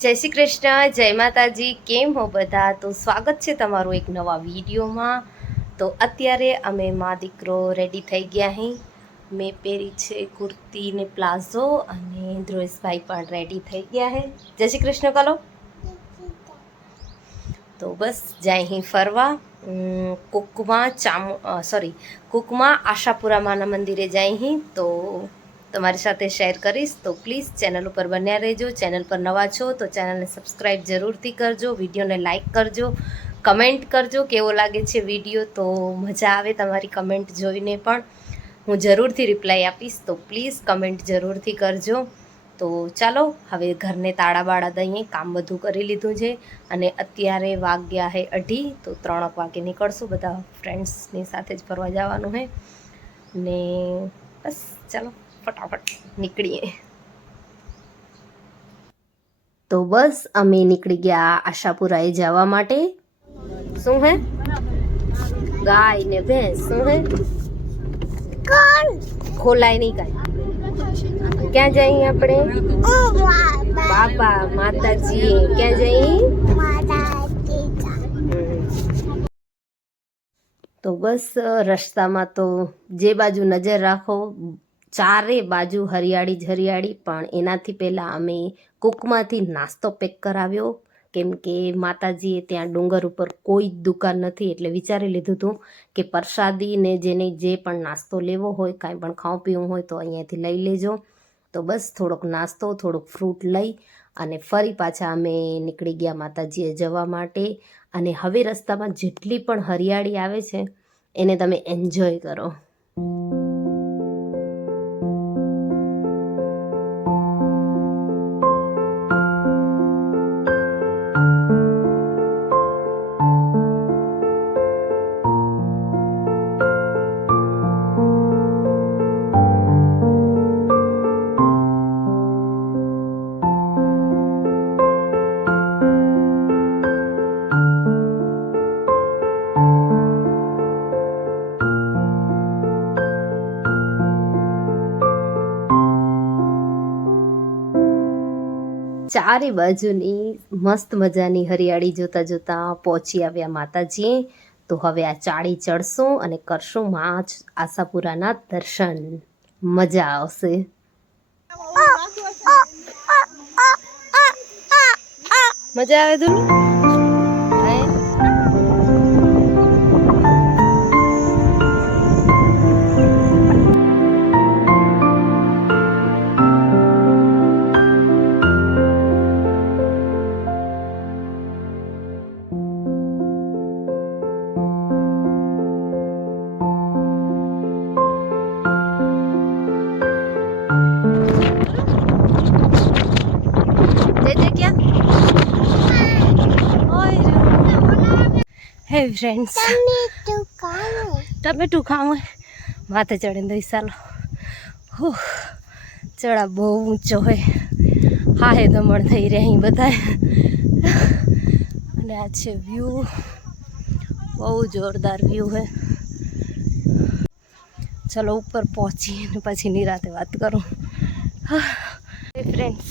જય શ્રી કૃષ્ણ, જય માતાજી. કેમ હો બધા? તો સ્વાગત છે તમારું એક નવા વિડીયોમાં. તો અત્યારે અમે મા દીકરો રેડી થઈ ગયા અહીં. મેં પહેરી છે કુર્તી ને પ્લાઝો અને ધ્રુવેશભાઈ પણ રેડી થઈ ગયા હે. જય શ્રી કૃષ્ણ કરો. તો બસ જાય અહીં ફરવા કુકમાં આશાપુરા માના મંદિરે જાય અહીં. તો તમારી સાથે શેર કરીશ. તો પ્લીઝ ચેનલ ઉપર બન્યા રહેજો. ચેનલ પર નવા છો તો ચેનલને સબસ્ક્રાઈબ જરૂરથી કરજો, વિડીયોને લાઈક કરજો, કમેન્ટ કરજો કેવો લાગે છે વિડીયો. તો મજા આવે તમારી કમેન્ટ જોઈને, પણ હું જરૂરથી રિપ્લાય આપીશ. તો પ્લીઝ કમેન્ટ જરૂરથી કરજો. તો ચાલો હવે ઘરને તાળા બાળા દઈએ, કામ બધું કરી લીધું છે અને અત્યારે વાગ્યા છે 2:30. તો 3 વાગે નીકળશું, બધા ફ્રેન્ડ્સની સાથે જ ફરવા જવાનું છે ને બસ ચાલો ફટાફટ નીકળીએ. તો બસ અમે નીકળી ગયા આશાપુરાએ જવા માટે. શું હે? ગાય ને ભેંસ. શું હે? ખોલાય નહીં કાંઈ. ક્યાં જઈએ આપણે? બાપા માતાજી. ક્યાં જઈએ? તો બસ રસ્તામાં તો જે બાજુ નજર રાખો ચારે બાજુ હરિયાળી જ હરિયાળી. પણ એનાથી પહેલાં અમે કુકમાંથી નાસ્તો પેક કરાવ્યો, કેમ કે માતાજીએ ત્યાં ડુંગર ઉપર કોઈ જ દુકાન નથી, એટલે વિચારી લીધું હતું કે પ્રસાદી ને જેને જે પણ નાસ્તો લેવો હોય, કાંઈ પણ ખાવું પીવું હોય તો અહીંયાથી લઈ લેજો. તો બસ થોડોક નાસ્તો, થોડોક ફ્રૂટ લઈ અને ફરી પાછા અમે નીકળી ગયા માતાજીએ જવા માટે. અને હવે રસ્તામાં જેટલી પણ હરિયાળી આવે છે એને તમે એન્જોય કરો. ચારે બાજુની મસ્ત મજાની હરિયાળી જોતા જોતા પહોંચી આવ્યા માતાજીએ. તો હવે આ ચાળી ચડશું અને કરશું મા આશાપુરાના દર્શન. મજા આવશે. મજા આવે ધુલુ? હે ફ્રેન્ડ્સ, ટમેટું ખાવું માથે ચડીને દઈ ચાલો. ચડા બહુ ઊંચો હોય, હા હે દમણ થઈ રહ્યા અહીં બધા. અને આ છે વ્યૂ, બહુ જોરદાર વ્યૂ હે. ચલો ઉપર પહોંચીને પછી નિરાતે વાત કરું. ફ્રેન્ડ્સ,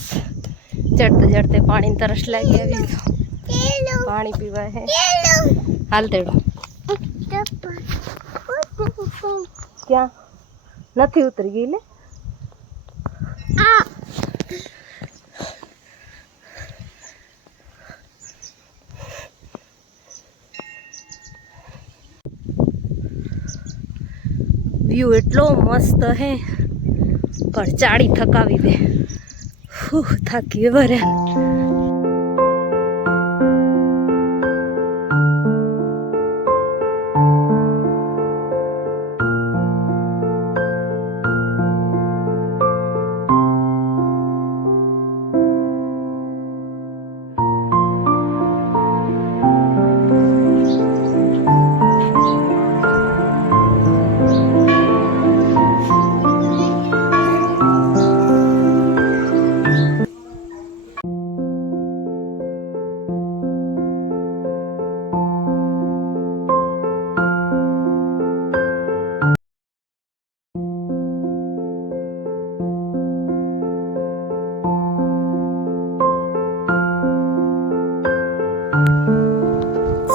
ચડતે ચડતે પાણીની તરસ લાગી આવી, પાણી પીવા હે. હાલ તેડો. ક્યાં નથી ઉતરી ગઈ લે. વ્યૂ એટલો મસ્ત હે પણ ચાળી થકાવી દે. થાકી વરે.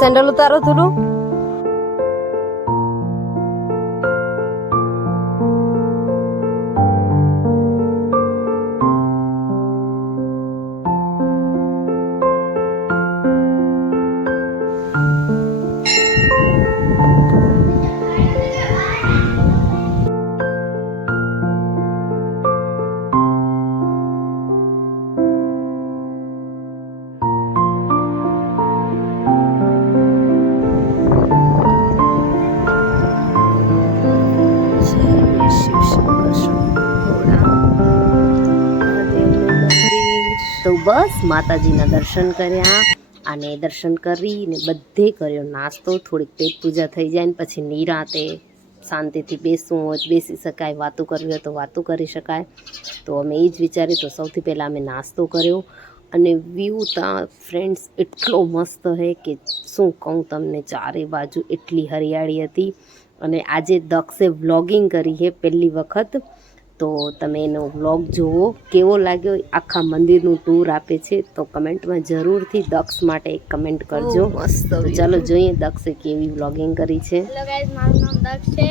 સેન્ડલ ઉતારો થોડું. તો બસ માતાજીના દર્શન કર્યા અને દર્શન કરીને બધે કર્યો નાસ્તો, થોડીક પેટ પૂજા થઈ જાય ને પછી નિરાંતે શાંતિથી બેસવું હોય બેસી શકાય, વાતો કરવી હોય તો વાતો કરી શકાય. તો અમે એ જ વિચાર્યું. તો સૌથી પહેલાં અમે નાસ્તો કર્યો અને વ્યૂ ત્યાં ફ્રેન્ડ્સ એટલો મસ્ત હે કે શું કહું તમને. ચારે બાજુ એટલી હરિયાળી હતી. અને આજે દક્ષે વ્લોગિંગ કરી છે પહેલી વખત, તો તમે એનો વ્લોગ જુઓ કેવો લાગ્યો. આખા મંદિરનું ટૂર આપે છે, તો કમેન્ટમાં જરૂરથી દક્ષ માટે એક કમેન્ટ કરજો. મસ્ત. ચાલો જોઈએ દક્ષે કેવી વ્લોગિંગ કરી છે. હેલો ગાઈઝ, મારું નામ દક્ષ છે.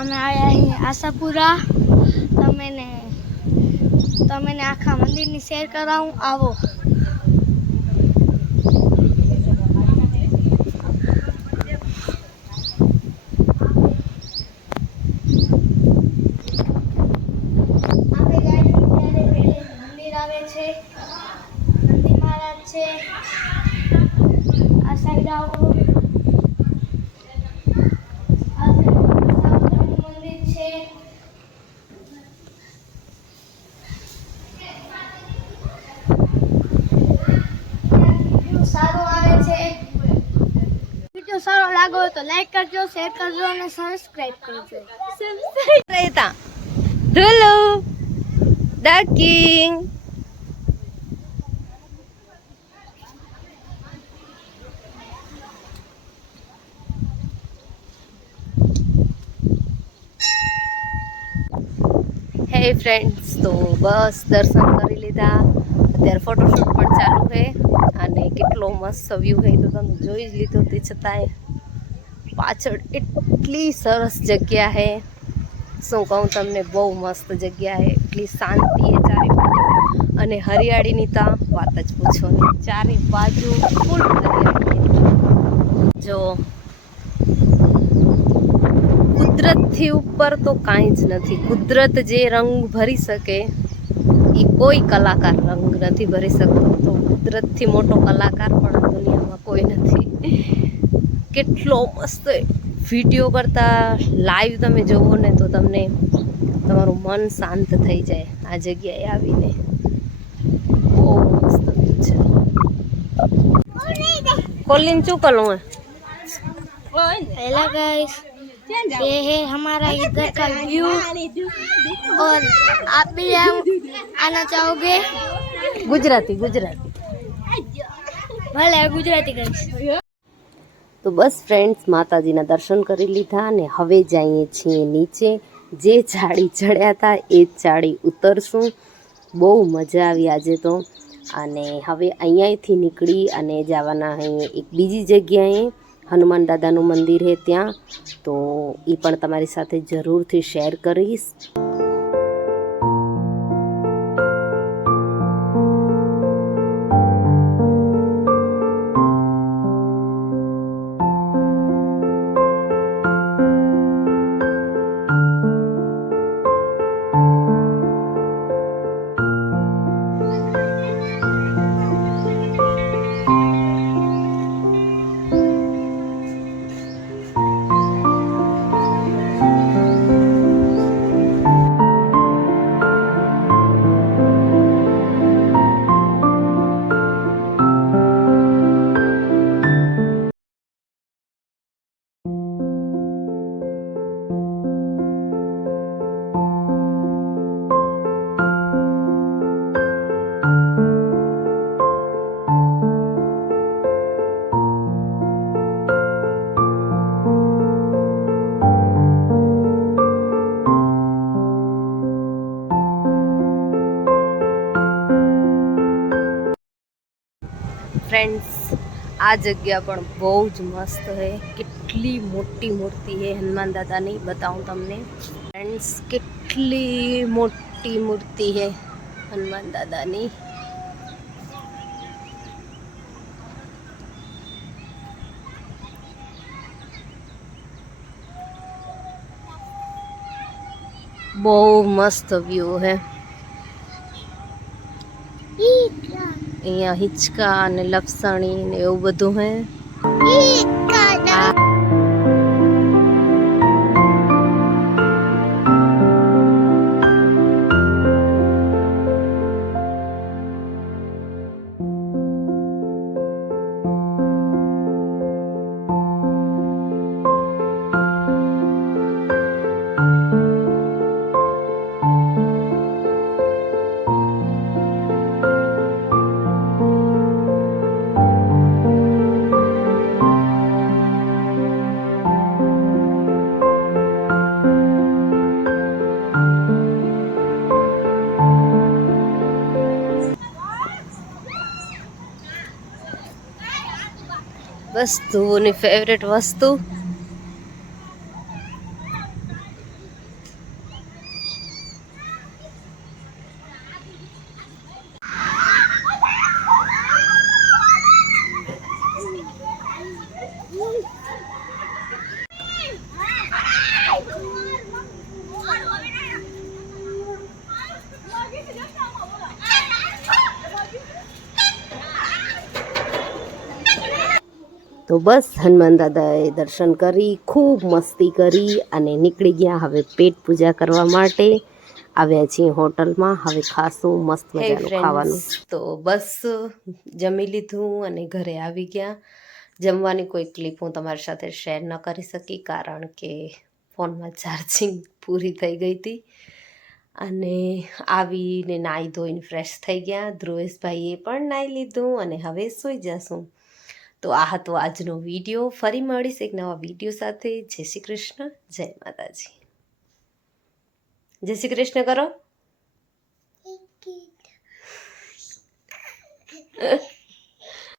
અમે આવ્યા અહીં આશાપુરા. તમને આખા મંદિરની શેર કરાવું, આવો. છે આ સાઈડ આવો. આ મંદિર છે. સારો આવે છે. વિડિયો સારો લાગ્યો તો લાઈક કરજો, શેર કરજો અને સબસ્ક્રાઇબ કરજો. રહેતા ધુલુ ડકિંગ. હે ફ્રેન્ડ્સ, તો બસ દર્શન કરી લીધા. અત્યારે ફોટોશૂટ પણ ચાલુ છે અને કેટલો મસ્ત વ્યૂ છે તો તમે જોઈ જ લીધો. તે છતાંય પાછળ એટલી સરસ જગ્યા છે, શું કહું તમને. બહુ મસ્ત જગ્યા છે, એટલી શાંતિ છે ચારે બાજુ અને હરિયાળીની તો વાત જ પૂછો નહીં. ચારે બાજુ ફૂલ હરિયાળી. જો કુદરતથી ઉપર તો કાંઈ જ નથી. કુદરત જે રંગ ભરી શકે એ કોઈ કલાકાર રંગ નથી ભરી શકતો. તો કુદરતથી મોટો કલાકાર પણ દુનિયામાં કોઈ નથી. કેટલો મસ્ત વિડીયો કરતાં લાઈવ તમે જોવો ને તો તમને તમારું મન શાંત થઈ જાય આ જગ્યાએ આવીને. બહુ મસ્ત વ્યૂ છે. खोलिन चू करूँ हेलो गाइस, ये है हमारा इधर का व्यू और आप भी आना चाहोगे? गुजराती गुजराती भले गुजराती गाइस. તો બસ ફ્રેન્ડ્સ, માતાજીના દર્શન કરી લીધા અને હવે જઈએ છીએ નીચે. જે ચાળી ચડ્યા હતા એ જ ચાળી ઉતરશું. બહુ મજા આવી આજે તો. અને હવે અહીંયાથી નીકળી અને જવાના અહીં એક બીજી જગ્યાએ હનુમાન દાદાનું મંદિર છે ત્યાં. તો એ પણ તમારી સાથે જરૂરથી શેર કરીશ. ફ્રેન્ડ્સ, આ જગ્યા પણ બહુ જ મસ્ત છે. કેટલી મોટી મૂર્તિ છે હનુમાન દાદાની, બતાવું તમને ફ્રેન્ડ્સ. કેટલી મોટી મૂર્તિ છે હનુમાન દાદાની. બહુ મસ્ત વ્યૂ હે. અહીંયા હિંચકા અને લપસણી ને એવું બધું હે. બસ ધ્રુવની ફેવરેટ વસ્તુ. તો બસ હનુમાન દાદાએ દર્શન કરી, ખૂબ મસ્તી કરી અને નીકળી ગયા. હવે પેટ પૂજા કરવા માટે આવ્યા છીએ હોટલમાં. હવે ખાસું મસ્ત મજાનું ખાવાનું. તો બસ જમી લીધું અને ઘરે આવી ગયા. જમવાની કોઈ ક્લિપ હું તમારી સાથે શેર ન કરી શકી, કારણ કે ફોનમાં ચાર્જિંગ પૂરી થઈ ગઈ હતી. અને આવીને નાહી ધોઈને ફ્રેશ થઈ ગયા. ધ્રુવેશભાઈએ પણ નાહી લીધું અને હવે સૂઈ જશું. તો આ હતો આજનો વિડીયો. ફરી મળીશ એક નવા વિડીયો સાથે. જય શ્રી કૃષ્ણ, જય માતાજી. જય શ્રી કૃષ્ણ કરો.